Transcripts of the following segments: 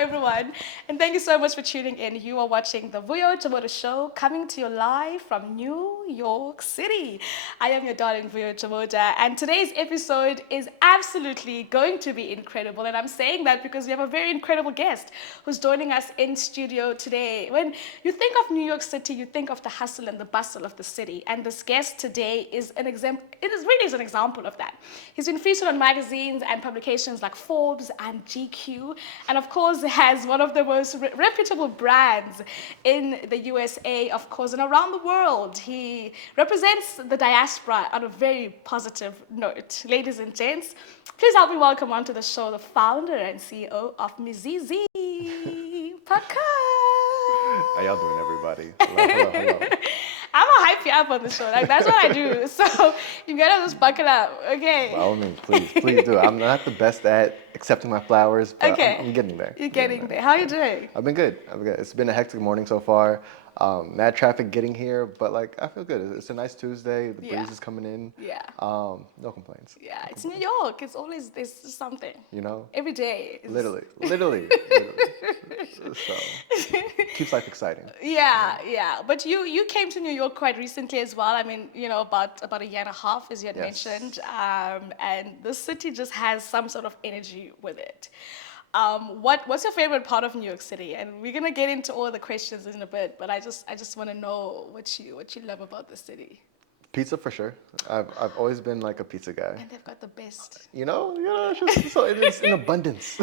everyone, and thank you so much for tuning in. You are watching the Vuyo Joboda show, coming to you live from New York City. I am your darling Vuyo Joboda, and today's episode is absolutely going to be incredible. And I'm saying that because we have a very incredible guest who's joining us in studio today. When you think of New York City, you think of the hustle and the bustle of the city, and this guest today is an example. It is really an example of that. He's been featured on magazines and publications like Forbes and GQ, and of course has one of the most reputable brands in the USA, of course, and around the world. He represents the diaspora on a very positive note. Ladies and gents, please help me welcome onto the show the founder and CEO of Mizizi, Paakow. How y'all doing, everybody? Hello, hello. I'm gonna hype you up on the show. Like, that's what I do. So you gotta just buckle up, okay? By all means, please do. I'm not the best at accepting my flowers, but Okay. I'm getting there. You're getting there. How are you doing? I've been good. It's been a hectic morning so far. Mad traffic getting here, but like I feel good. It's a nice Tuesday. The breeze is coming in. Yeah. No complaints. Yeah, it's New York. It's always there's something. You know? Every day. Literally. So keeps life exciting. Yeah. But you came to New York quite recently as well. I mean, about a year and a half, as you had mentioned. And the city just has some sort of energy with it. What's your favorite part of New York City? And we're gonna get into all the questions in a bit, but I just want to know what you love about the city. Pizza for sure. I've always been like a pizza guy. And they've got the best. It's in abundance.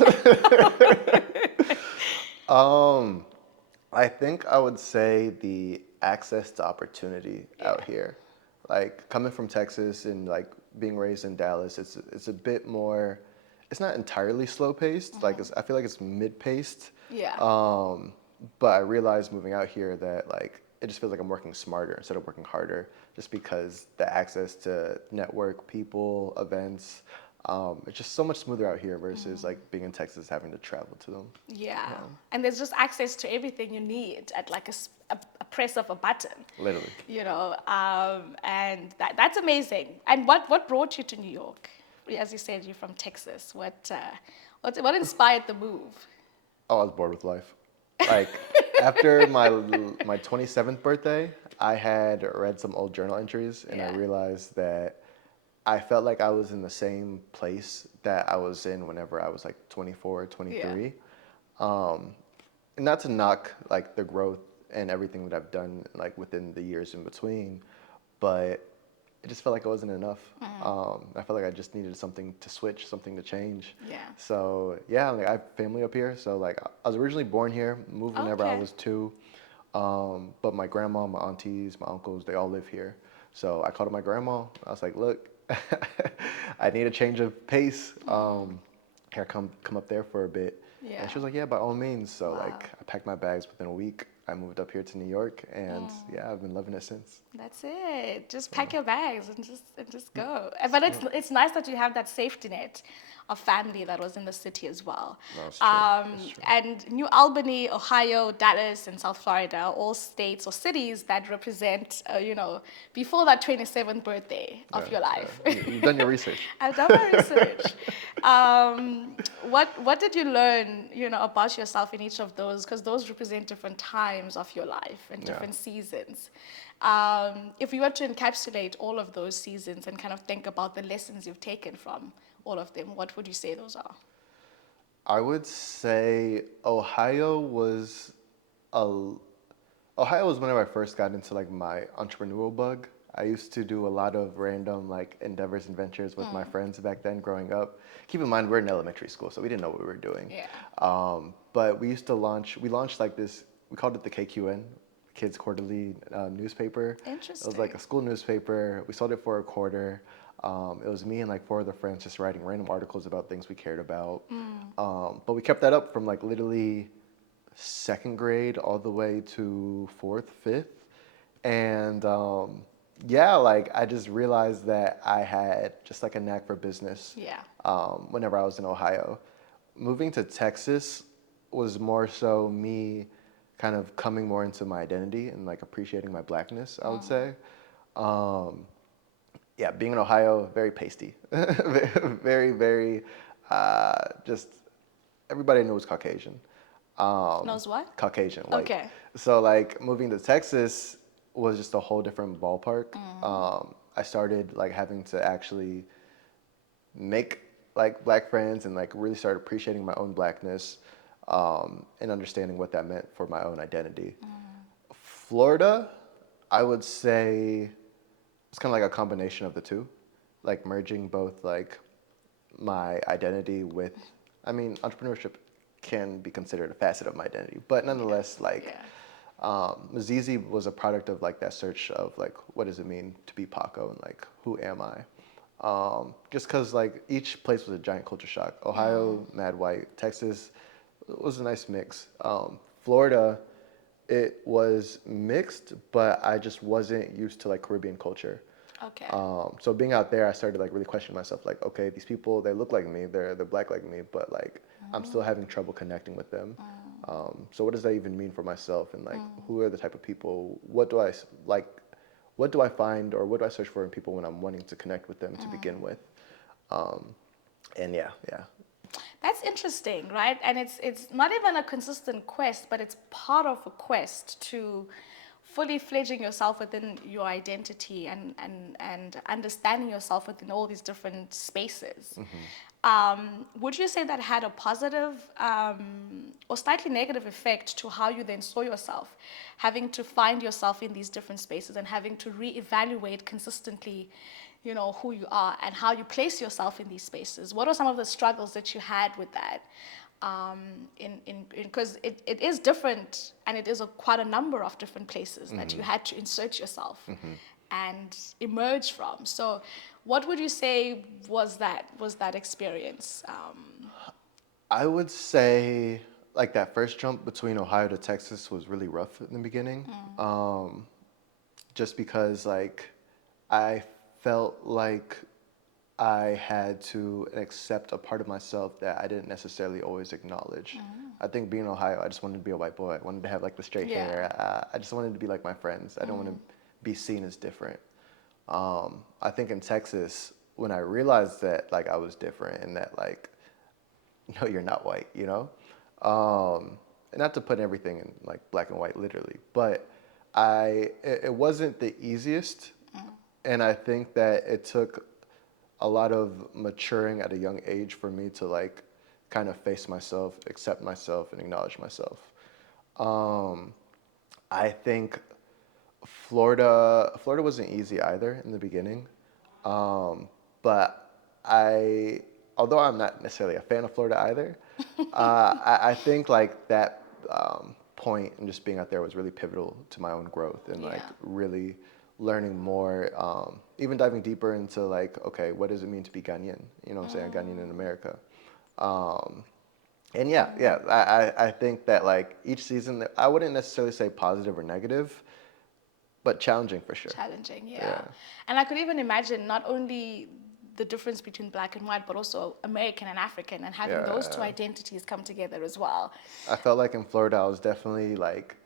I think I would say the access to opportunity out here. Like coming from Texas and like being raised in Dallas, it's a bit more. It's not entirely slow paced. Like I feel like it's mid paced. Yeah. But I realized moving out here that like it just feels like I'm working smarter instead of working harder, just because the access to network, people, events. It's just so much smoother out here versus like being in Texas having to travel to them. Yeah. And there's just access to everything you need at like a press of a button. Literally. And that's amazing. And what brought you to New York? As you said, you're from Texas. What inspired the move? Oh, I was bored with life. Like after my 27th birthday, I had read some old journal entries and I realized that I felt like I was in the same place that I was in whenever I was like 24 or 23. And not to knock like the growth and everything that I've done like within the years in between, but it just felt like it wasn't enough. I felt like I just needed something to switch, something to change. Yeah. So yeah, like I have family up here. So like I was originally born here, moved whenever I was 2. But my grandma, my aunties, my uncles, they all live here. So I called up my grandma. I was like, look, I need a change of pace. Here, come up there for a bit. Yeah. And she was like, yeah, by all means. So like I packed my bags within a week. I moved up here to New York, and I've been loving it since. That's it. Just pack your bags and just go. But it's nice that you have that safety net of family that was in the city as well. No, it's true. It's true. And New Albany, Ohio, Dallas, and South Florida are all states or cities that represent, before that 27th birthday of your life. You've done your research. I've done my research. What did you learn, about yourself in each of those? Because those represent different times of your life and different seasons. If you were to encapsulate all of those seasons and kind of think about the lessons you've taken from all of them, what would you say those are? I would say Ohio was whenever I first got into like my entrepreneurial bug. I used to do a lot of random like endeavors and ventures with my friends back then growing up. Keep in mind, we're in elementary school, so we didn't know what we were doing. Yeah. But we launched like this, we called it the KQN, Kids Quarterly newspaper. Interesting. It was like a school newspaper. We sold it for $0.25. It was me and like 4 other friends just writing random articles about things we cared about. But we kept that up from like literally 2nd grade all the way to 4th, 5th. And like I just realized that I had just like a knack for business. Yeah. Whenever I was in Ohio. Moving to Texas was more so me kind of coming more into my identity and like appreciating my blackness, I would say. Being in Ohio, very pasty, very, very, just everybody knew was Caucasian. Knows what? Caucasian, white. Okay. So like moving to Texas was just a whole different ballpark. I started like having to actually make like black friends and like really start appreciating my own blackness, and understanding what that meant for my own identity. Florida, I would say it's kind of like a combination of the two, like merging both like my identity with, I mean, entrepreneurship can be considered a facet of my identity, but nonetheless, like, Yeah. Mizizi was a product of like that search of like, what does it mean to be Paakow and like, who am I? Just because like each place was a giant culture shock. Ohio, mad white. Texas was a nice mix. Florida, it was mixed, but I just wasn't used to like Caribbean culture. Okay. So being out there, I started like really questioning myself. Like, okay, these people, they look like me, they're black like me, but like I'm still having trouble connecting with them. So what does that even mean for myself? And like, who are the type of people? What do I like? What do I find, or what do I search for in people when I'm wanting to connect with them to begin with? And yeah. That's interesting, right? And it's not even a consistent quest, but it's part of a quest to fully fledging yourself within your identity and understanding yourself within all these different spaces. Would you say that had a positive or slightly negative effect to how you then saw yourself, having to find yourself in these different spaces and having to reevaluate consistently, you know, who you are and how you place yourself in these spaces? What are some of the struggles that you had with that? Because it is different, and it is quite a number of different places that you had to insert yourself and emerge from. So what would you say was that experience? I would say like that first jump between Ohio to Texas was really rough in the beginning. Just because like I felt like I had to accept a part of myself that I didn't necessarily always acknowledge. I think being in Ohio, I just wanted to be a white boy. I wanted to have like the straight Yeah. hair. I just wanted to be like my friends. I don't want to be seen as different. I think in Texas, when I realized that like I was different and that like, no, you're not white, you know? And not to put everything in like black and white literally, but it wasn't the easiest. And I think that it took a lot of maturing at a young age for me to like kind of face myself, accept myself, and acknowledge myself. I think Florida wasn't easy either in the beginning, but although I'm not necessarily a fan of Florida either, I think like that point and just being out there was really pivotal to my own growth and like Yeah. really learning more, even diving deeper into like, okay, what does it mean to be Ghanaian? You know what I'm saying? Ghanaian in America. And yeah, I think that like each season, I wouldn't necessarily say positive or negative, but challenging for sure. Challenging, yeah. Yeah. And I could even imagine not only the difference between black and white, but also American and African, and having those two Yeah. identities come together as well. I felt like in Florida, I was definitely like,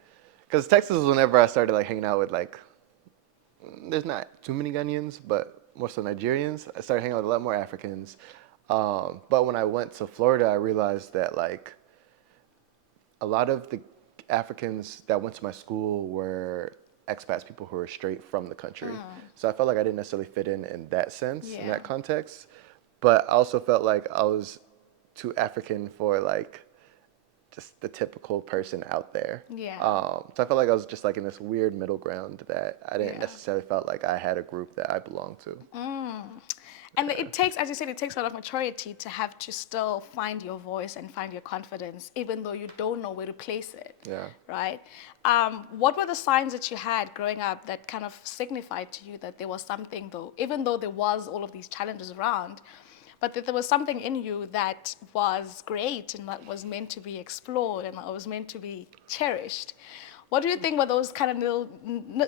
because Texas was whenever I started like hanging out with like, there's not too many Ghanaians, but more so Nigerians. I started hanging out with a lot more Africans. But when I went to Florida, I realized that like a lot of the Africans that went to my school were expats, people who were straight from the country. So I felt like I didn't necessarily fit in that sense, in Yeah. that context. But I also felt like I was too African for like just the typical person out there. Yeah. So I felt like I was just like in this weird middle ground that I didn't Yeah. necessarily felt like I had a group that I belonged to. And it takes, as you said, it takes a lot of maturity to have to still find your voice and find your confidence, even though you don't know where to place it. Yeah. Right? What were the signs that you had growing up that kind of signified to you that there was something, though, even though there was all of these challenges around, but that there was something in you that was great and that was meant to be explored and that was meant to be cherished? What do you think were those kind of little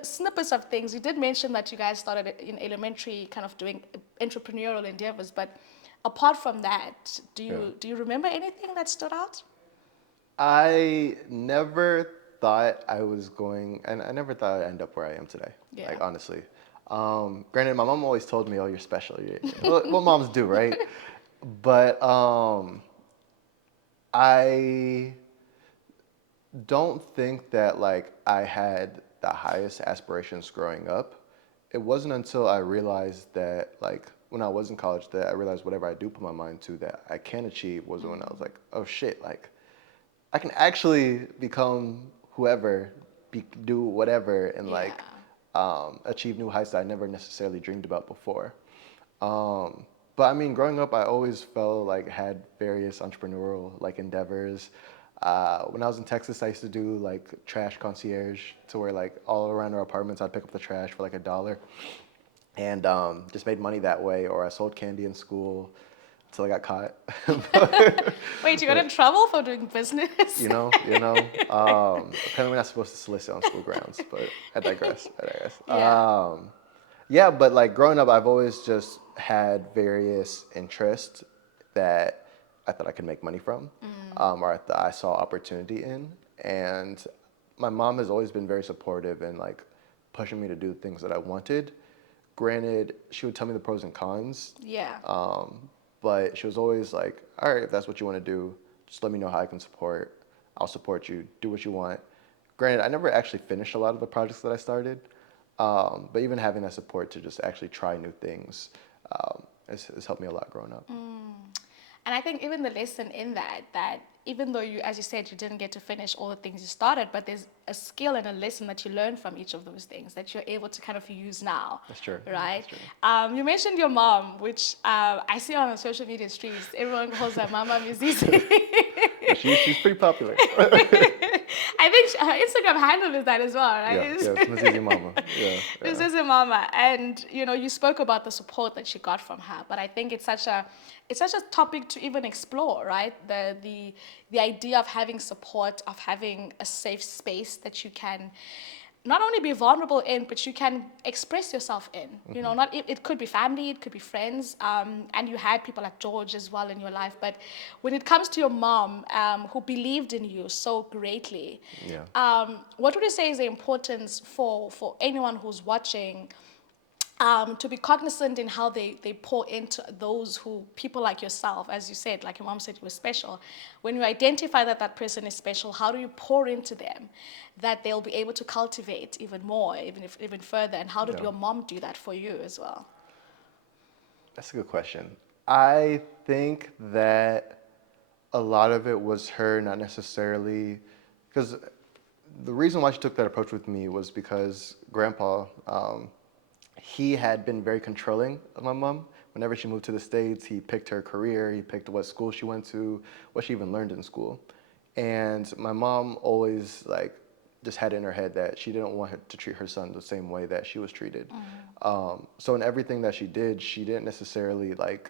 snippets of things? You did mention that you guys started in elementary kind of doing entrepreneurial endeavors, but apart from that, do you remember anything that stood out? I never thought I was going, and I never thought I'd end up where I am today. Yeah. Like honestly, granted, my mom always told me, "Oh, you're special." What moms do, right? But I don't think that like I had the highest aspirations growing up. It wasn't until I realized that like when I was in college that I realized whatever I do put my mind to that I can achieve was when I was like, oh shit, like I can actually become whoever, do whatever, and Yeah. like achieve new heights that I never necessarily dreamed about before. But I mean, growing up, I always felt like had various entrepreneurial like endeavors. When I was in Texas, I used to do like trash concierge, to where like all around our apartments, I'd pick up the trash for like $1, and just made money that way. Or I sold candy in school until I got caught. Wait, you got in But trouble for doing business? apparently we're not supposed to solicit on school grounds, but I digress. I digress. Yeah. Yeah, but like growing up, I've always just had various interests that I thought I could make money from, or I saw opportunity in. And my mom has always been very supportive and like pushing me to do the things that I wanted. Granted, she would tell me the pros and cons, Yeah. but she was always like, all right, if that's what you want to do, just let me know how I can support. I'll support you. Do what you want. Granted, I never actually finished a lot of the projects that I started, but even having that support to just actually try new things has helped me a lot growing up. And I think even the lesson in that, that even though you, as you said, you didn't get to finish all the things you started, but there's a skill and a lesson that you learn from each of those things that you're able to kind of use now. That's true. Right? That's true. You mentioned your mom, which I see on the social media streets. Everyone calls her Mama Mizizi. Yeah, she's pretty popular. I think her Instagram handle is that as well, Yeah, right? yeah, it's Mizizi Mama. Yeah, This yeah. is a mama, and you spoke about the support that she got from her, but I think it's such a topic to even explore, right? The idea of having support, of having a safe space that you can not only be vulnerable in, but you can express yourself in. Not it could be family, it could be friends, and you had people like George as well in your life. But when it comes to your mom, who believed in you so greatly, Yeah. what would you say is the importance for anyone who's watching, to be cognizant in how they pour into those who, people like yourself, as you said, like your mom said you were special. When you identify that that person is special, how do you pour into them that they'll be able to cultivate even more, even further? And how did Yeah. your mom do that for you as well? That's a good question. I think that a lot of it was her not necessarily, because the reason why she took that approach with me was because Grandpa, he had been very controlling of my mom. Whenever she moved to the States, he picked her career, he picked what school she went to, what she even learned in school. And my mom always like just had in her head that she didn't want her to treat her son the same way that she was treated. So in everything that she did, she didn't necessarily like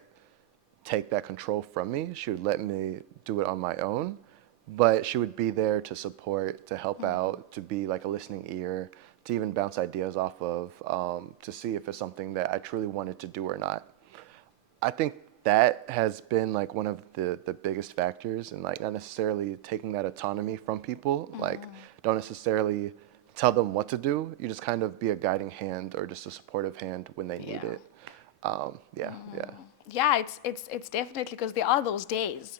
take that control from me. She would let me do it on my own, but she would be there to support, to help out, to be like a listening ear, to even bounce ideas off of, to see if it's something that I truly wanted to do or not. I think that has been like one of the biggest factors, and like not necessarily taking that autonomy from people. Like don't necessarily tell them what to do. You just kind of be a guiding hand or just a supportive hand when they need Yeah. it. Yeah, yeah, Yeah, it's definitely, because there are those days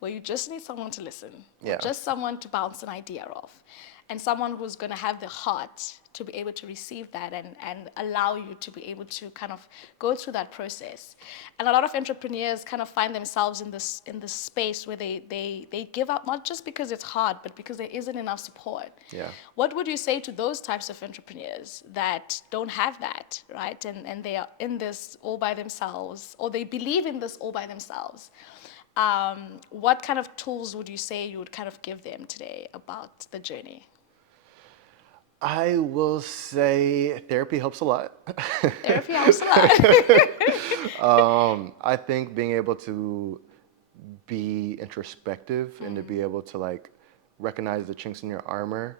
where you just need someone to listen, or yeah, just someone to bounce an idea off, and someone who's going to have the heart to be able to receive that, and allow you to be able to kind of go through that process. And a lot of entrepreneurs kind of find themselves in this space where they give up, not just because it's hard, but because there isn't enough support. yeah. What would you say to those types of entrepreneurs that don't have that, right? And they are in this all by themselves, or they believe in this all by themselves? What kind of tools would you say you would kind of give them today about the journey? I will say therapy helps a lot. Therapy helps a lot. I think being able to be introspective and to be able to like recognize the chinks in your armor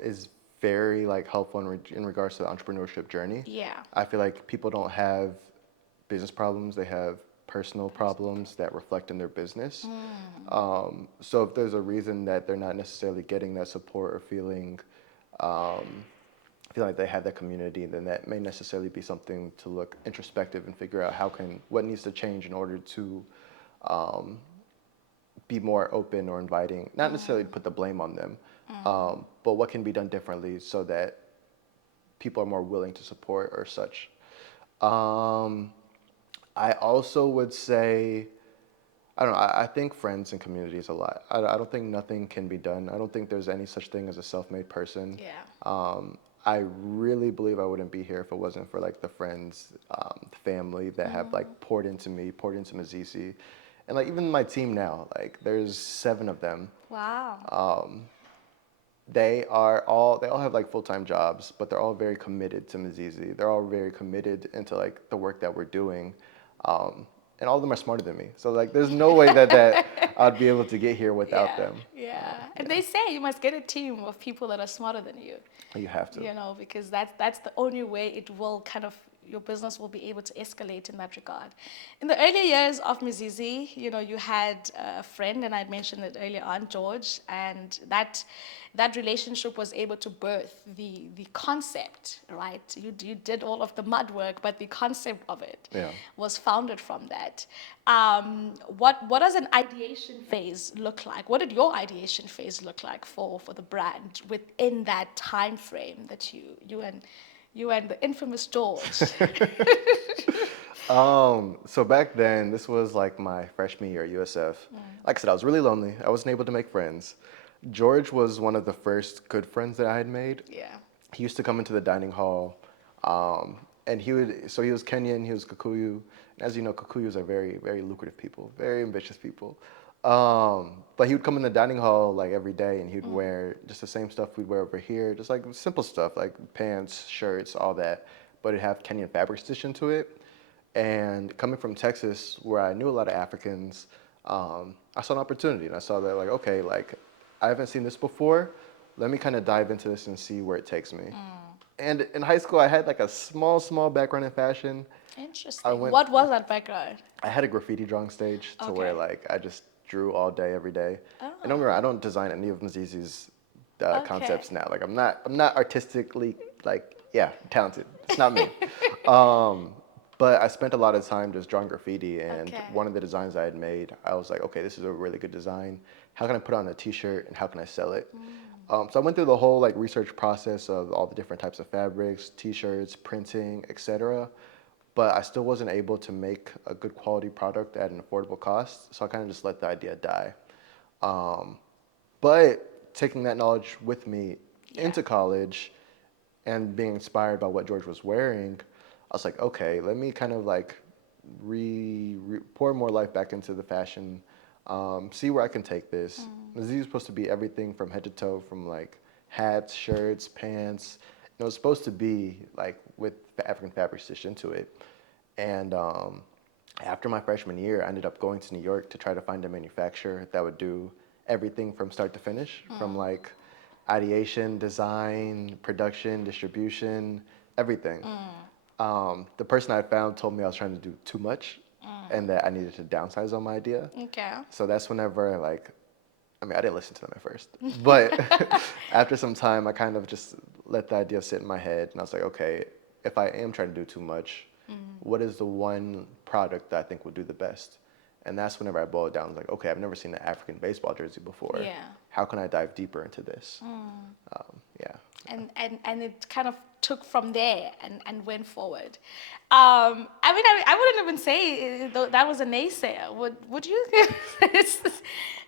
is very like helpful in regards to the entrepreneurship journey. Yeah. I feel like people don't have business problems; they have personal problems that reflect in their business. So if there's a reason that they're not necessarily getting that support or feel like they have that community, then that may necessarily be something to look introspective and figure out what needs to change in order to be more open or inviting, not necessarily put the blame on them, but what can be done differently so that people are more willing to support or such. I also would say, I don't know, I think friends and communities a lot. I don't think nothing can be done. I don't think there's any such thing as a self-made person. Yeah. I really believe I wouldn't be here if it wasn't for like the friends, family that have like poured into me, poured into Mizizi. And like even my team now, like there's 7 of them. Wow. They all have like full-time jobs, but they're all very committed to Mizizi. They're all very committed into like the work that we're doing. And all of them are smarter than me. So like there's no way that I'd be able to get here without them. Yeah. And they say you must get a team of people that are smarter than you. You have to. You know, because that's the only way it will kind of, your business will be able to escalate in that regard. In the early years of Mizizi, you know, you had a friend, and I'd mentioned it earlier on, George, and that relationship was able to birth the concept, right? You did all of the mud work, but the concept of it was founded from that. What does an ideation phase look like? What did your ideation phase look like for the brand within that time frame that you and the infamous George? So back then, this was like my freshman year at USF. Like I said, I was really lonely. I wasn't able to make friends. George was one of the first good friends that I had made. Yeah. He used to come into the dining hall, and he was Kenyan, he was Kikuyu. And as you know, Kikuyus are very, very lucrative people, very ambitious people. But he would come in the dining hall like every day, and he'd wear just the same stuff we'd wear over here, just like simple stuff like pants, shirts, all that. But it'd have Kenyan fabric stitched into it. And coming from Texas, where I knew a lot of Africans, I saw an opportunity, and I saw that like, okay, like I haven't seen this before. Let me kind of dive into this and see where it takes me. And in high school, I had like a small background in fashion. Interesting. What was that background? I had a graffiti drawing stage to where like I just drew all day, every day. And don't get me wrong, I don't design any of Mizizi's concepts now. Like I'm not artistically like talented. It's not me. But I spent a lot of time just drawing graffiti, and one of the designs I had made, I was like, okay, this is a really good design. How can I put it on a t-shirt and how can I sell it? So I went through the whole like research process of all the different types of fabrics, t-shirts, printing, etc. But I still wasn't able to make a good quality product at an affordable cost. So I kind of just let the idea die. But taking that knowledge with me into college and being inspired by what George was wearing, I was like, okay, let me kind of like pour more life back into the fashion, see where I can take this. Mizizi is supposed to be everything from head to toe, from like hats, shirts, pants. It was supposed to be like with the African fabric stitched into it. And after my freshman year, I ended up going to New York to try to find a manufacturer that would do everything from start to finish, from like ideation, design, production, distribution, everything. The person I found told me I was trying to do too much and that I needed to downsize on my idea. Okay. So that's whenever I didn't listen to them at first, but after some time, I kind of just let the idea sit in my head, and I was like, okay, if I am trying to do too much, what is the one product that I think will do the best? And that's whenever I boiled it down. I was like, okay, I've never seen an African baseball jersey before. Yeah. How can I dive deeper into this? And it kind of took from there and went forward. I wouldn't even say that was a naysayer. Would you? It's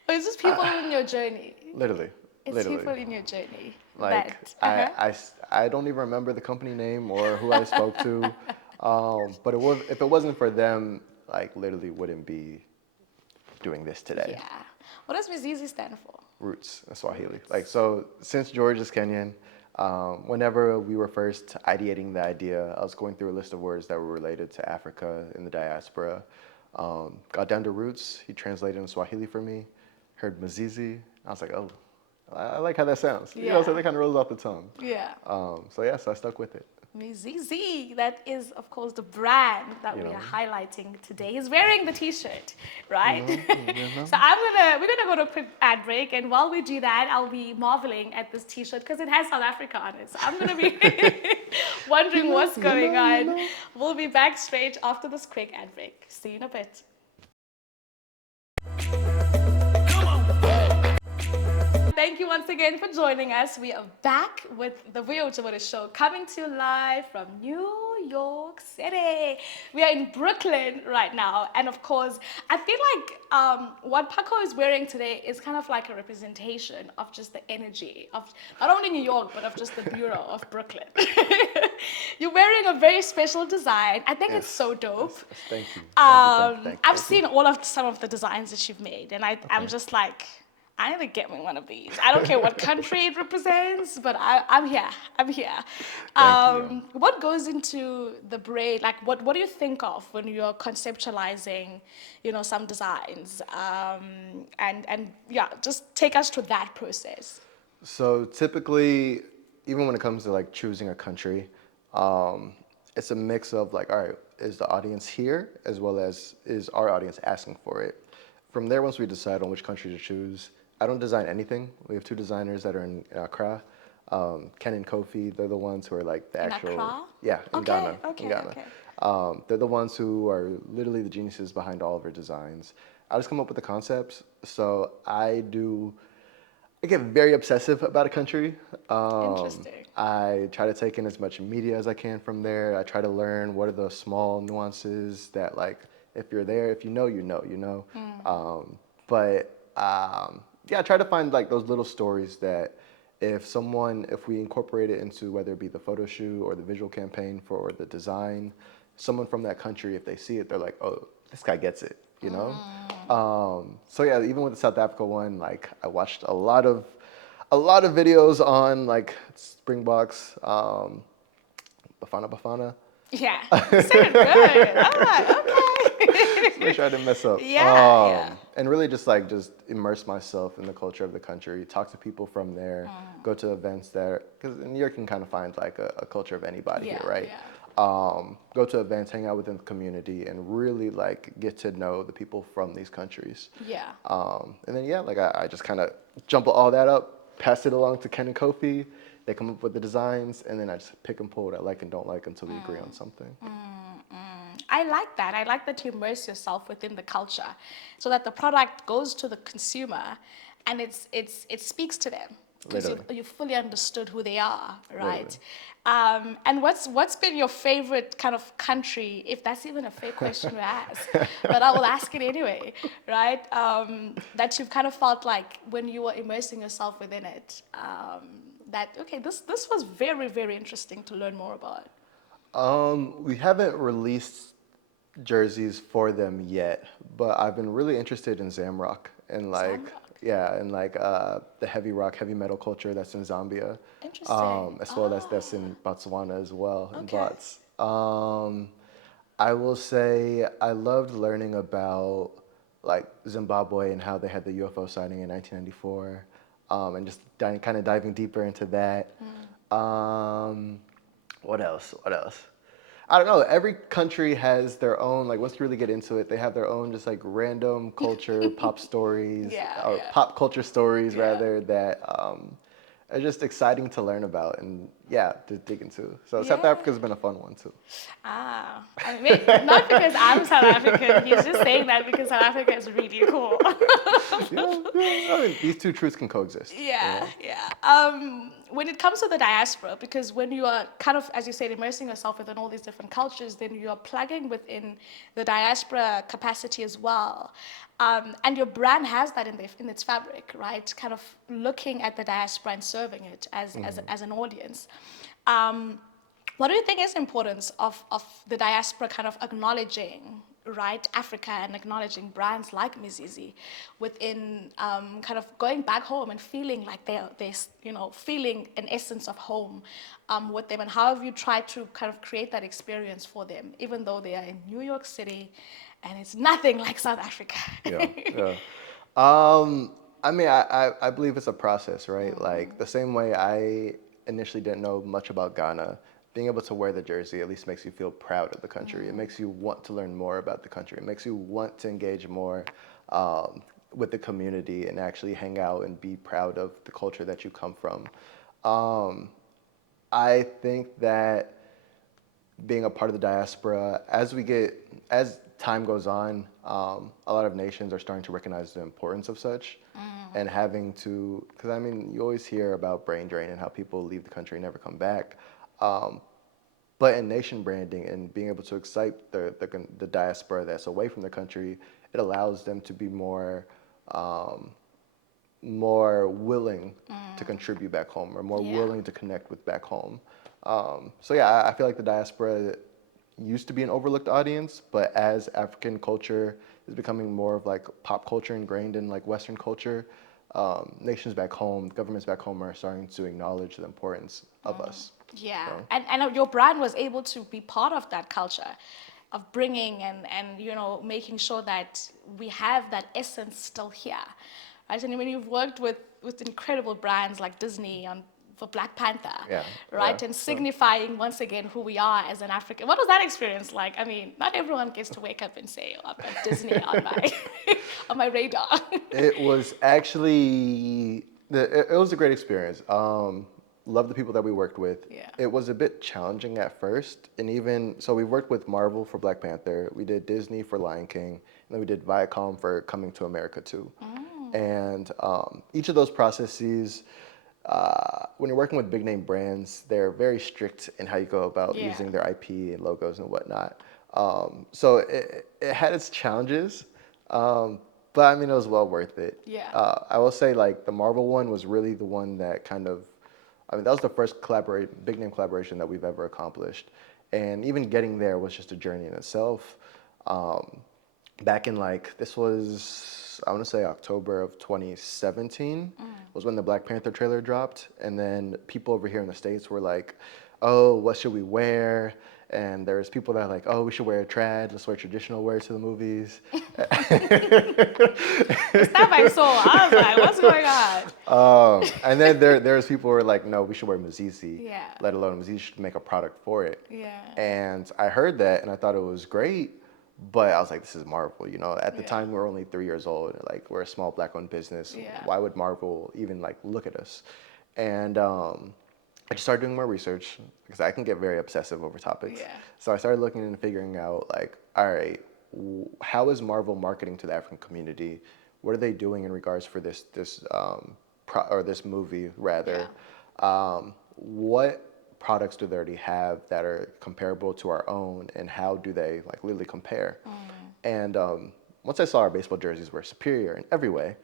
just people in your journey. Literally. It's people in your journey. Like I don't even remember the company name or who I spoke to, but if it wasn't for them, like literally wouldn't be doing this today. Yeah. What does Mizizi stand for? Roots in Swahili. Like so, since George is Kenyan, whenever we were first ideating the idea, I was going through a list of words that were related to Africa in the diaspora. Got down to roots. He translated in Swahili for me. Heard Mizizi. I was like, oh, I like how that sounds. Yeah. You know, so that kind of rolls off the tongue. Yeah. So I stuck with it. Mizizi, that is of course the brand that we are highlighting today. He's wearing the t-shirt, right? So we're gonna go to a quick ad break, and while we do that, I'll be marveling at this t-shirt because it has South Africa on it. So I'm gonna be wondering what's going on. We'll be back straight after this quick ad break. See you in a bit. Thank you once again for joining us. We are back with the Vuyo Joboda Show, coming to you live from New York City. We are in Brooklyn right now, and of course, I feel like what Paakow is wearing today is kind of like a representation of just the energy of not only New York, but of just the Bureau of Brooklyn. You're wearing a very special design. I think it's so dope. Yes, thank you. Thank I've you. seen some of the designs that you've made, and I'm just like, I need to get me one of these. I don't care what country it represents, but I'm here. I'm here. Thank you. What goes into the braid? Like, what do you think of when you're conceptualizing, some designs? And yeah, just take us through that process. So typically, even when it comes to like choosing a country, it's a mix of like, all right, is the audience here as well as is our audience asking for it? From there, once we decide on which country to choose, I don't design anything. We have two designers that are in Accra, Ken and Kofi. They're the ones who are like the In actual, Accra? yeah, in Ghana, Okay, in Ghana. okay. They're the ones who are literally the geniuses behind all of our designs. I just come up with the concepts. So I get very obsessive about a country. Interesting. I try to take in as much media as I can from there. I try to learn what are the small nuances that, like, if you're there, if you know, you know, you know. Yeah, I try to find like those little stories that if we incorporate it into whether it be the photo shoot or the visual campaign for the design, someone from that country, if they see it, they're like, oh, this guy gets it, you know? So yeah, even with the South Africa one, like I watched a lot of videos on like Springboks, Bafana. Yeah, you said it good. Okay. Make sure I didn't mess up. Yeah. And really just immerse myself in the culture of the country, talk to people from there, go to events there, because in New York you can kind of find like a culture of anybody here, right? Yeah. Go to events, hang out within the community, and really like get to know the people from these countries. Yeah. And then yeah, like I just kind of jumble all that up, pass it along to Ken and Kofi. They come up with the designs, and then I just pick and pull what I like and don't like until we agree on something. I like that. I like that you immerse yourself within the culture so that the product goes to the consumer and it speaks to them because Literally. you fully understood who they are, right? Literally. And what's been your favorite kind of country, if that's even a fair question to ask, but I will ask it anyway, right? That you've kind of felt like when you were immersing yourself within it, that, okay, this was very, very interesting to learn more about. We haven't released jerseys for them yet, but I've been really interested in Zamrock and like Zamrock. yeah, and like the heavy rock, heavy metal culture that's in Zambia, Interesting. as well as that's in Botswana as well, in Okay. Bots. I will say I loved learning about like Zimbabwe and how they had the UFO sighting in 1994, and just kind of diving deeper into that. What else? What else? I don't know. Every country has their own, like, once you really get into it, they have their own just like random culture, pop stories, or Yeah. pop culture stories Yeah. rather, that are just exciting to learn about and yeah, to dig into. So South Yeah. Africa's been a fun one too. I mean, not because I'm South African. He's just saying that because South Africa is really cool. Yeah. I mean, these two truths can coexist. Yeah. When it comes to the diaspora, because when you are kind of, as you said, immersing yourself within all these different cultures, then you are plugging within the diaspora capacity as well. And your brand has that in its fabric, right? Kind of looking at the diaspora and serving it as an audience. What do you think is the importance of the diaspora kind of acknowledging, right, Africa and acknowledging brands like Mizizi within kind of going back home and feeling like they're feeling an essence of home with them? And how have you tried to kind of create that experience for them, even though they are in New York City and it's nothing like South Africa? Yeah. I mean, I believe it's a process, right? Like the same way I initially didn't know much about Ghana, being able to wear the jersey at least makes you feel proud of the country. It makes you want to learn more about the country. It makes you want to engage more with the community and actually hang out and be proud of the culture that you come from. I think that being a part of the diaspora, as time goes on, a lot of nations are starting to recognize the importance of such, and having to, because I mean, you always hear about brain drain and how people leave the country and never come back. But in nation branding and being able to excite the diaspora that's away from the country, it allows them to be more willing to contribute back home, or more willing to connect with back home. So yeah, I feel like the diaspora used to be an overlooked audience, but as African culture is becoming more of like pop culture ingrained in like Western culture, nations back home, governments back home are starting to acknowledge the importance of us. Yeah, So, and your brand was able to be part of that culture, of bringing and making sure that we have that essence still here, right? And when you've worked with incredible brands like Disney on for Black Panther, yeah, right, yeah. and So signifying once again who we are as an African. What was that experience like? I mean, not everyone gets to wake up and say, "Oh, I've got Disney on my on my radar." it was actually it was a great experience. Love the people that we worked with. Yeah. It was a bit challenging at first, and even so, we worked with Marvel for Black Panther. We did Disney for Lion King, and then we did Viacom for Coming to America too. And each of those processes, when you're working with big name brands, they're very strict in how you go about Yeah. using their IP and logos and whatnot. So it had its challenges, but I mean, it was well worth it. Yeah. I will say, like, the Marvel one was really the one that kind of, I mean, that was the first big name collaboration that we've ever accomplished. And even getting there was just a journey in itself. Back in like, this was, I want to say October of 2017 was when the Black Panther trailer dropped. And then people over here in the States were like, oh, what should we wear? And there's people that are like, oh, we should wear a trad. Let's wear traditional wear to the movies. The stuff I saw, I was like, "What's going on?" And then there's people who are like, no, we should wear Mizizi. Yeah. Let alone Mizizi should make a product for it. Yeah. And I heard that and I thought it was great. But I was like, this is Marvel, you know. At the time, we were only 3 years old. Like, we're a small Black-owned business. Yeah. Why would Marvel even like look at us? And I just started doing more research because I can get very obsessive over topics. Yeah. So I started looking and figuring out like, all right, how is Marvel marketing to the African community? What are they doing in regards for this movie rather? What products do they already have that are comparable to our own, and how do they like literally compare? And once I saw our baseball jerseys were superior in every way,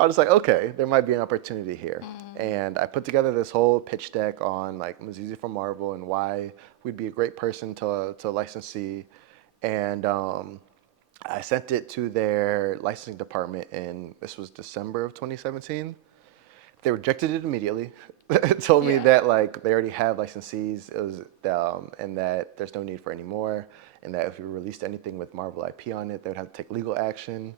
I was like, okay, there might be an opportunity here. And I put together this whole pitch deck on like Mizizi from Marvel and why we'd be a great person to licensee. And I sent it to their licensing department in, this was December of 2017. They rejected it immediately. Told me that like they already have licensees, it was and that there's no need for any more, and that if we released anything with Marvel IP on it, they would have to take legal action.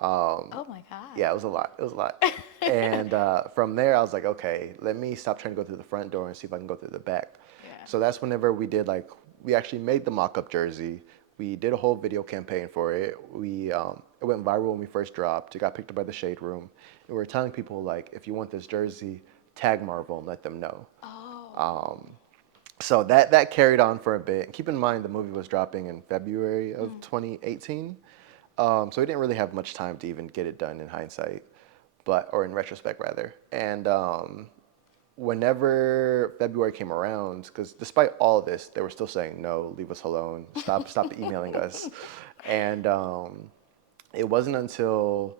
Oh my God. Yeah, it was a lot. It was a lot. And from there, I was like, okay, let me stop trying to go through the front door and see if I can go through the back. Yeah. So that's whenever we did like, we actually made the mock-up jersey. We did a whole video campaign for it. It went viral when we first dropped. It got picked up by the Shade Room. And we were telling people like, if you want this jersey, tag Marvel and let them know. Oh. So that carried on for a bit. And keep in mind, the movie was dropping in February of 2018. So we didn't really have much time to even get it done in hindsight, or in retrospect rather. And whenever February came around, because despite all of this, they were still saying, no, leave us alone, stop emailing us. And it wasn't until,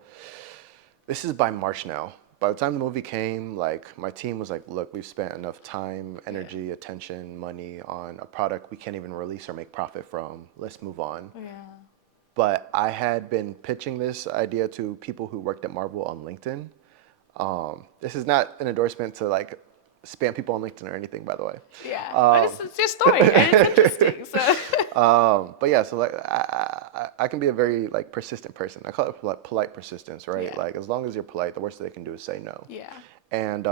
this is by March now. By the time the movie came, like my team was like, look, we've spent enough time, energy, attention, money on a product we can't even release or make profit from. Let's move on. Yeah. But I had been pitching this idea to people who worked at Marvel on LinkedIn. This is not an endorsement to like spam people on LinkedIn or anything, by the way. Yeah. But it's your story and it's interesting. So. But yeah, so like I can be a very like persistent person. I call it like polite persistence, right? Yeah. Like as long as you're polite, the worst that they can do is say no. Yeah. And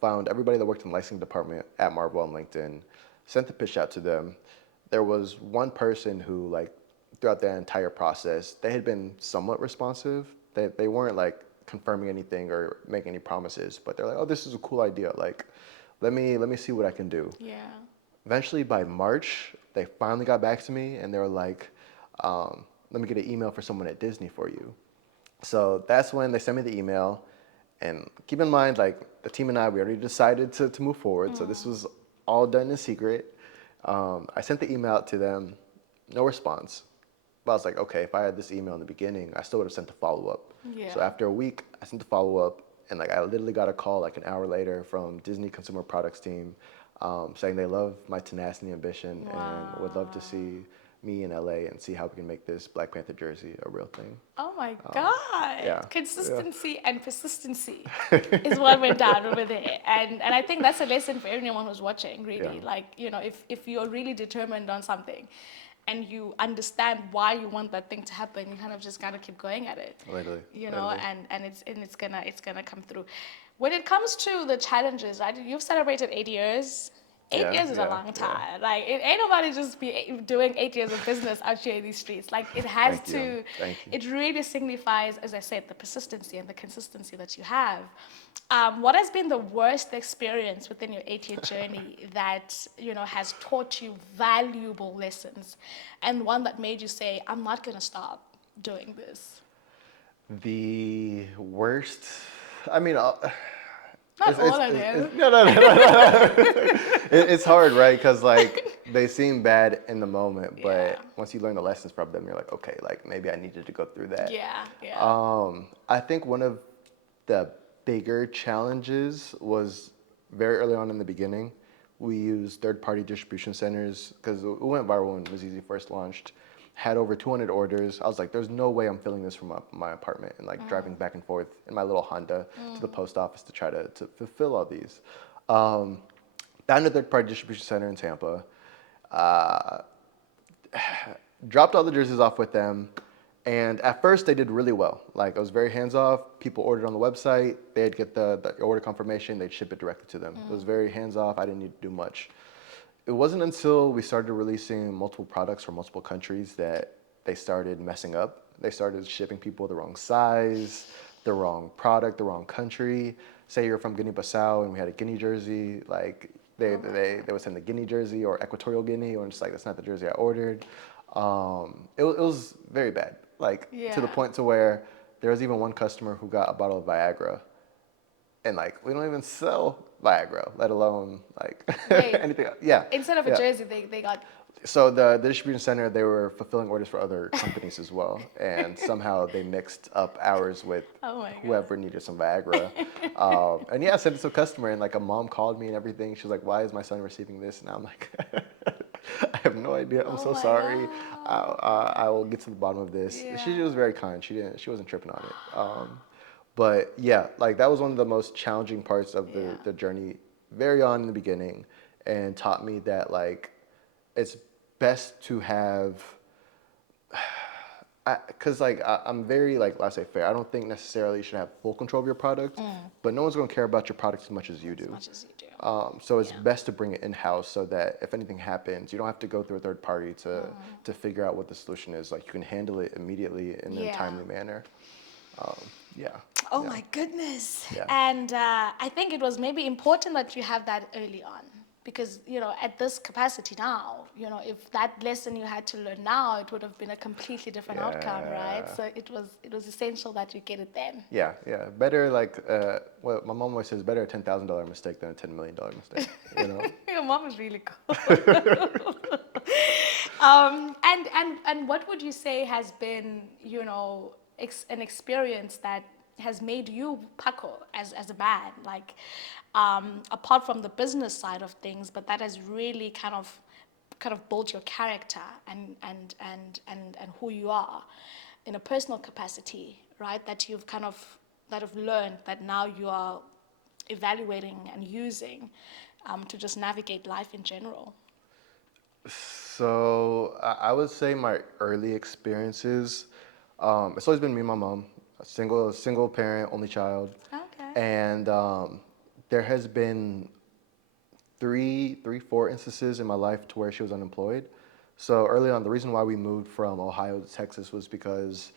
found everybody that worked in the licensing department at Marvel on LinkedIn, sent the pitch out to them. There was one person who like throughout that entire process, they had been somewhat responsive. They weren't like confirming anything or making any promises, but they're like, oh, this is a cool idea. Like, let me see what I can do. Yeah. Eventually by March, they finally got back to me and they were like, let me get an email for someone at Disney for you. So that's when they sent me the email. And keep in mind, like the team and I, we already decided to move forward. So this was all done in secret. I sent the email out to them, no response. But I was like, okay, if I had this email in the beginning, I still would have sent the follow-up. Yeah. So after a week, I sent the follow-up, and like I literally got a call like an hour later from Disney Consumer Products team saying they love my tenacity and ambition and would love to see me in LA and see how we can make this Black Panther jersey a real thing. Oh my God. Yeah. Consistency and persistency is what went down over there. And I think that's a lesson for anyone who's watching, really. Yeah. Like, you know, if you're really determined on something and you understand why you want that thing to happen, you kind of just gotta keep going at it. Literally. You know, Literally. and it's gonna come through. When it comes to the challenges, right? You've celebrated 8 years. 8 years is a long time. Like, it ain't nobody just be doing 8 years of business out here in these streets. Like, it has Thank you. Thank you. it really signifies, as I said, the persistency and the consistency that you have. What has been the worst experience within your 8-year journey that, you know, has taught you valuable lessons and one that made you say, I'm not going to stop doing this? The worst, I mean, Not all of them. no. It's hard, right? Because like they seem bad in the moment, but Yeah. once you learn the lessons from them, you're like, okay, like maybe I needed to go through that. Yeah, yeah. I think one of the bigger challenges was very early on in the beginning. We used third-party distribution centers because it went viral when Mizizi first launched. Had over 200 orders. I was like, there's no way I'm filling this from my apartment and like driving back and forth in my little Honda to the post office to try to fulfill all these. Found a third-party distribution center in Tampa. Dropped all the jerseys off with them. And at first they did really well. Like, I was very hands-off. People ordered on the website. They'd get the order confirmation. They'd ship it directly to them. It was very hands-off. I didn't need to do much. It wasn't until we started releasing multiple products from multiple countries that they started messing up. They started shipping people the wrong size, the wrong product, the wrong country. Say you're from Guinea-Bissau and we had a Guinea jersey, like they would send the Guinea jersey or Equatorial Guinea, or just like, that's not the jersey I ordered. It was very bad, like to the Yeah. point to where there was even one customer who got a bottle of Viagra. And like, we don't even sell Viagra, let alone like Wait. anything else. Yeah. Instead of a Yeah. jersey, they got. So the distribution center, they were fulfilling orders for other companies as well. And somehow they mixed up ours with Oh my God. whoever needed some Viagra. And yeah, I sent it to a customer and like a mom called me and everything. She was like, why is my son receiving this? And I'm like, I have no idea. I'm so my sorry. I will get to the bottom of this. Yeah. She was very kind. She wasn't tripping on it. But yeah, like that was one of the most challenging parts of the journey very on in the beginning, and taught me that like it's best to have, because like I'm very like laissez-faire. I don't think necessarily you should have full control of your product, but no one's gonna care about your product as much as you do. As much as you do. So it's best to bring it in-house so that if anything happens, you don't have to go through a third party to figure out what the solution is. Like you can handle it immediately in a timely manner. Yeah. Oh my goodness. Yeah. And I think it was maybe important that you have that early on, because, you know, at this capacity now, you know, if that lesson you had to learn now, it would have been a completely different outcome, right? So it was essential that you get it then. Yeah. Better like what my mom always says, better a $10,000 mistake than a $10 million mistake. You know. Your mom is really cool. And what would you say has been, you know, an experience that has made you Paakow as a man, like apart from the business side of things, but that has really kind of built your character and who you are in a personal capacity, right? That you've learned that now you are evaluating and using to just navigate life in general. So I would say my early experiences, it's always been me and my mom, a single parent, only child. Okay. And there has been four instances in my life to where she was unemployed. So early on, the reason why we moved from Ohio to Texas was because,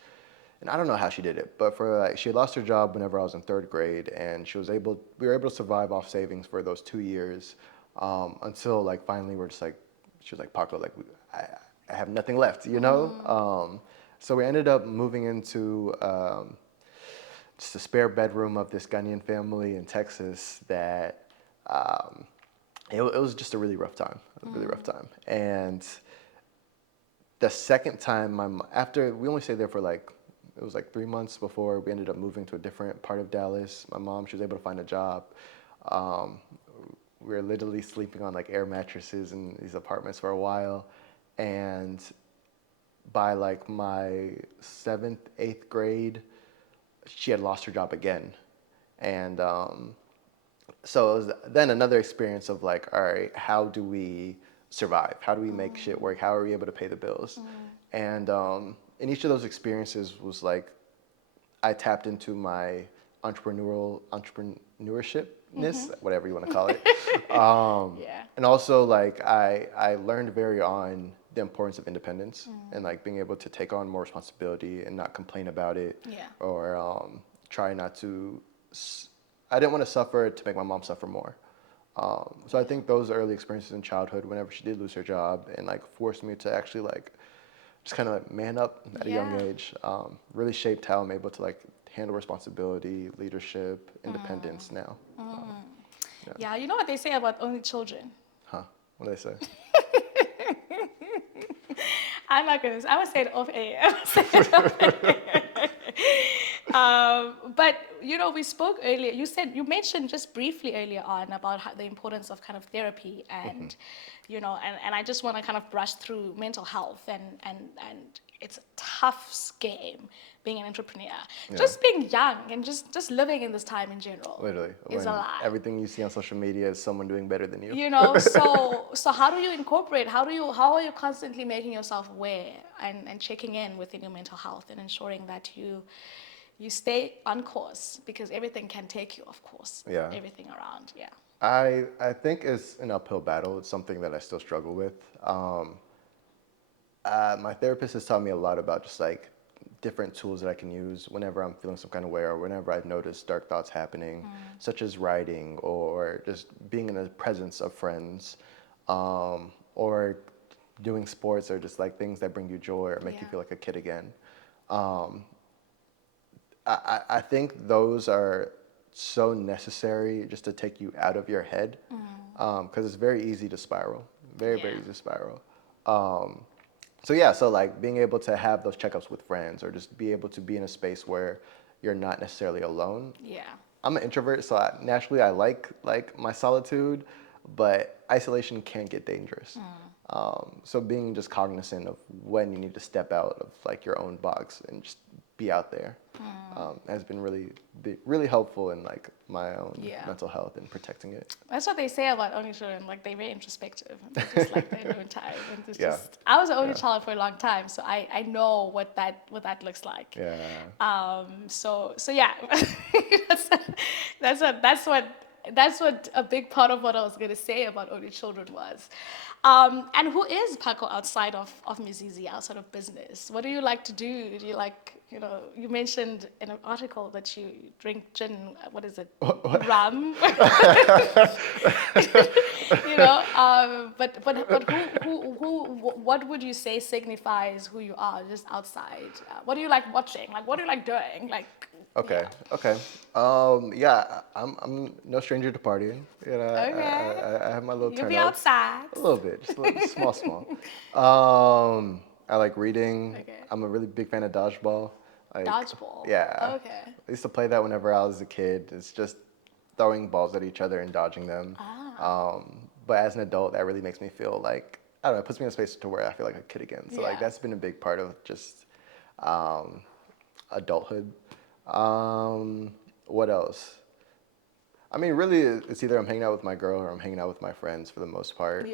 and I don't know how she did it, but she had lost her job whenever I was in third grade, and we were able to survive off savings for those 2 years until like finally we're just like, she was like, Paakow, like I have nothing left, you know. So we ended up moving into just a spare bedroom of this Ghanaian family in Texas that it was just a really rough time. A really rough time. And the second time, after we only stayed there for like, it was like 3 months before we ended up moving to a different part of Dallas. My mom, she was able to find a job. We were literally sleeping on like air mattresses in these apartments for a while. And by like my 7th, 8th grade, she had lost her job again. And so it was then another experience of like, all right, how do we survive? How do we make shit work? How are we able to pay the bills? And in each of those experiences was like, I tapped into my entrepreneurshipness, whatever you want to call it. And also like I learned very on the importance of independence and like being able to take on more responsibility and not complain about it or try not to. I didn't want to suffer to make my mom suffer more. So I think those early experiences in childhood, whenever she did lose her job, and like forced me to actually like just kind of like man up at a young age, really shaped how I'm able to like handle responsibility, leadership, independence now. Yeah, you know what they say about only children? Huh? What do they say? I'm not gonna. I would say it off air. I would say it off air. But you know, we spoke earlier. You mentioned just briefly earlier on about the importance of kind of therapy and, you know, and I just want to kind of brush through mental health and it's a tough game being an entrepreneur. Just being young and just living in this time in general. Literally, is a lot. Everything you see on social media is someone doing better than you. You know, so how do you incorporate? How are you constantly making yourself aware and checking in within your mental health and ensuring that you stay on course, because everything can take you off course. Yeah. Everything around. Yeah. I think it's an uphill battle. It's something that I still struggle with. My therapist has taught me a lot about just like different tools that I can use whenever I'm feeling some kind of way or whenever I've noticed dark thoughts happening, such as writing or just being in the presence of friends, or doing sports or just like things that bring you joy or make you feel like a kid again. I think those are so necessary just to take you out of your head, because it's very easy to spiral, very easy to spiral. So like being able to have those checkups with friends or just be able to be in a space where you're not necessarily alone. Yeah. I'm an introvert, so naturally I like my solitude, but isolation can get dangerous. So being just cognizant of when you need to step out of like your own box and just be out there has been really helpful in like my own mental health and protecting it. That's what they say about only children. Like, they're very introspective. And they just like their own time. And it's just, I was an only child for a long time, so I know what that looks like. Yeah. So yeah, that's what a big part of what I was gonna say about only children was. And who is Paakow outside of Mizizi, outside of business? What do you like to do? Do you like, you know, you mentioned in an article that you drink gin, what is it? Rum. You know, but what would you say signifies who you are just outside? What do you like watching? Like, what do you like doing? Like, Okay. I'm no stranger to partying. You know, I have my little You'll turn be ups. outside. A little bit, just a little, small. I like reading. Okay. I'm a really big fan of dodgeball. Like, Dodgeball. Yeah. Okay. I used to play that whenever I was a kid. It's just throwing balls at each other and dodging them. But as an adult, that really makes me feel like, I don't know, it puts me in a space to where I feel like a kid again. So like that's been a big part of just adulthood. What else? I mean, really, it's either I'm hanging out with my girl or I'm hanging out with my friends for the most part.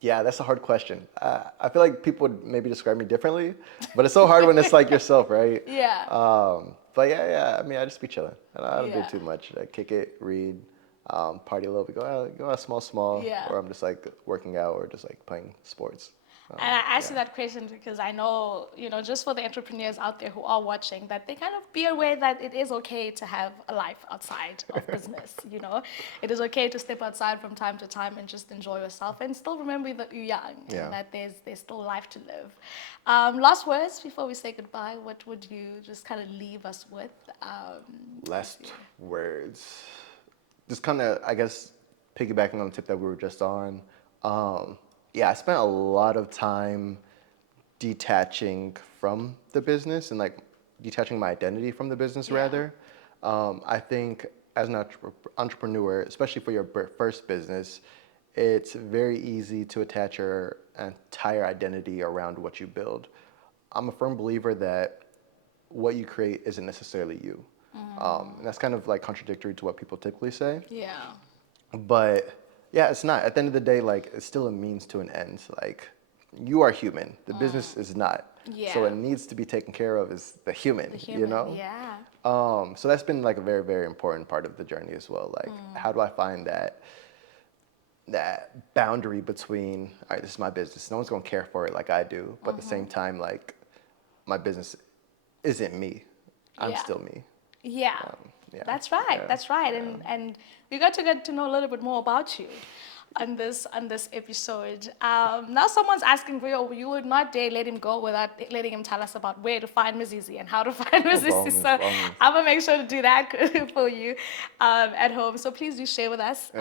Yeah, that's a hard question. I feel like people would maybe describe me differently, but it's so hard when it's like yourself, right? But yeah, I mean, I just be chilling. I don't do too much. I kick it, read, party a little bit, go out small, or I'm just like working out or just like playing sports. And I asked you Yeah. that question because I know, just for the entrepreneurs out there who are watching, that they kind of be aware that it is okay to have a life outside of business. It is okay to step outside from time to time and just enjoy yourself and still remember that you're young Yeah. and that there's still life to live. Last words before we say goodbye, what would you just kind of leave us with? Last words. Just kind of, I guess, piggybacking on the tip that we were just on. Yeah, I spent a lot of time detaching from the business and like detaching my identity from the business rather. I think as an entrepreneur, especially for your first business, it's very easy to attach your entire identity around what you build. I'm a firm believer that what you create isn't necessarily you. And that's kind of like contradictory to what people typically say. Yeah. But yeah, it's not. At the end of the day, like it's still a means to an end. Like you are human. The business is not. Yeah. So what needs to be taken care of is the human, The you human, know? yeah. So that's been like a very, very important part of the journey as well. Like how do I find that boundary between, all right, this is my business. No one's gonna care for it like I do. But at the same time, like my business isn't me. I'm Yeah. still me. Yeah. Yeah. That's right. Yeah. That's right. And we got to know a little bit more about you on this episode. Now someone's asking Vuyo, you would not dare let him go without letting him tell us about where to find Mizizi and how to find Mizizi. Bonus, So bonus. I'm gonna make sure to do that for you at home. So please do share with us.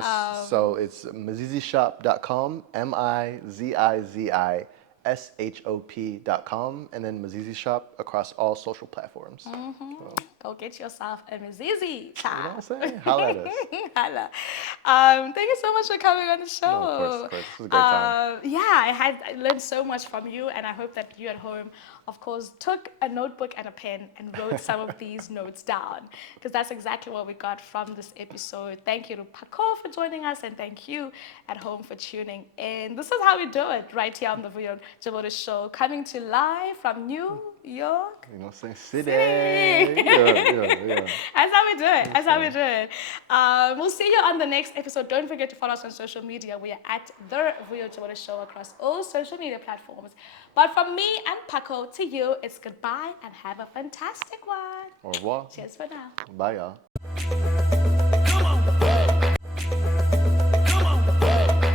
So it's mizizishop.com, MIZIZISHOP.com, and then Mizizi Shop across all social platforms. Go get yourself a Mizizi. You know what I'm saying? Holla at us. Holla. Thank you so much for coming on the show. No, of course, of course. This was a great time. I learned so much from you, and I hope that you at home, of course, took a notebook and a pen and wrote some of these notes down, because that's exactly what we got from this episode. Thank you to Paakow for joining us, and thank you at home for tuning in. This is how we do it right here on the Vuyo Joboda Show, coming to live from New York. You know what I'm saying? City. City. Yeah. That's how we do it. That's how we do it. We'll see you on the next episode. Don't forget to follow us on social media. We are at the Vuyo Joboda Show across all social media platforms. But from me and Paakow to you, it's goodbye and have a fantastic one. Au revoir. Cheers for now. Bye, y'all.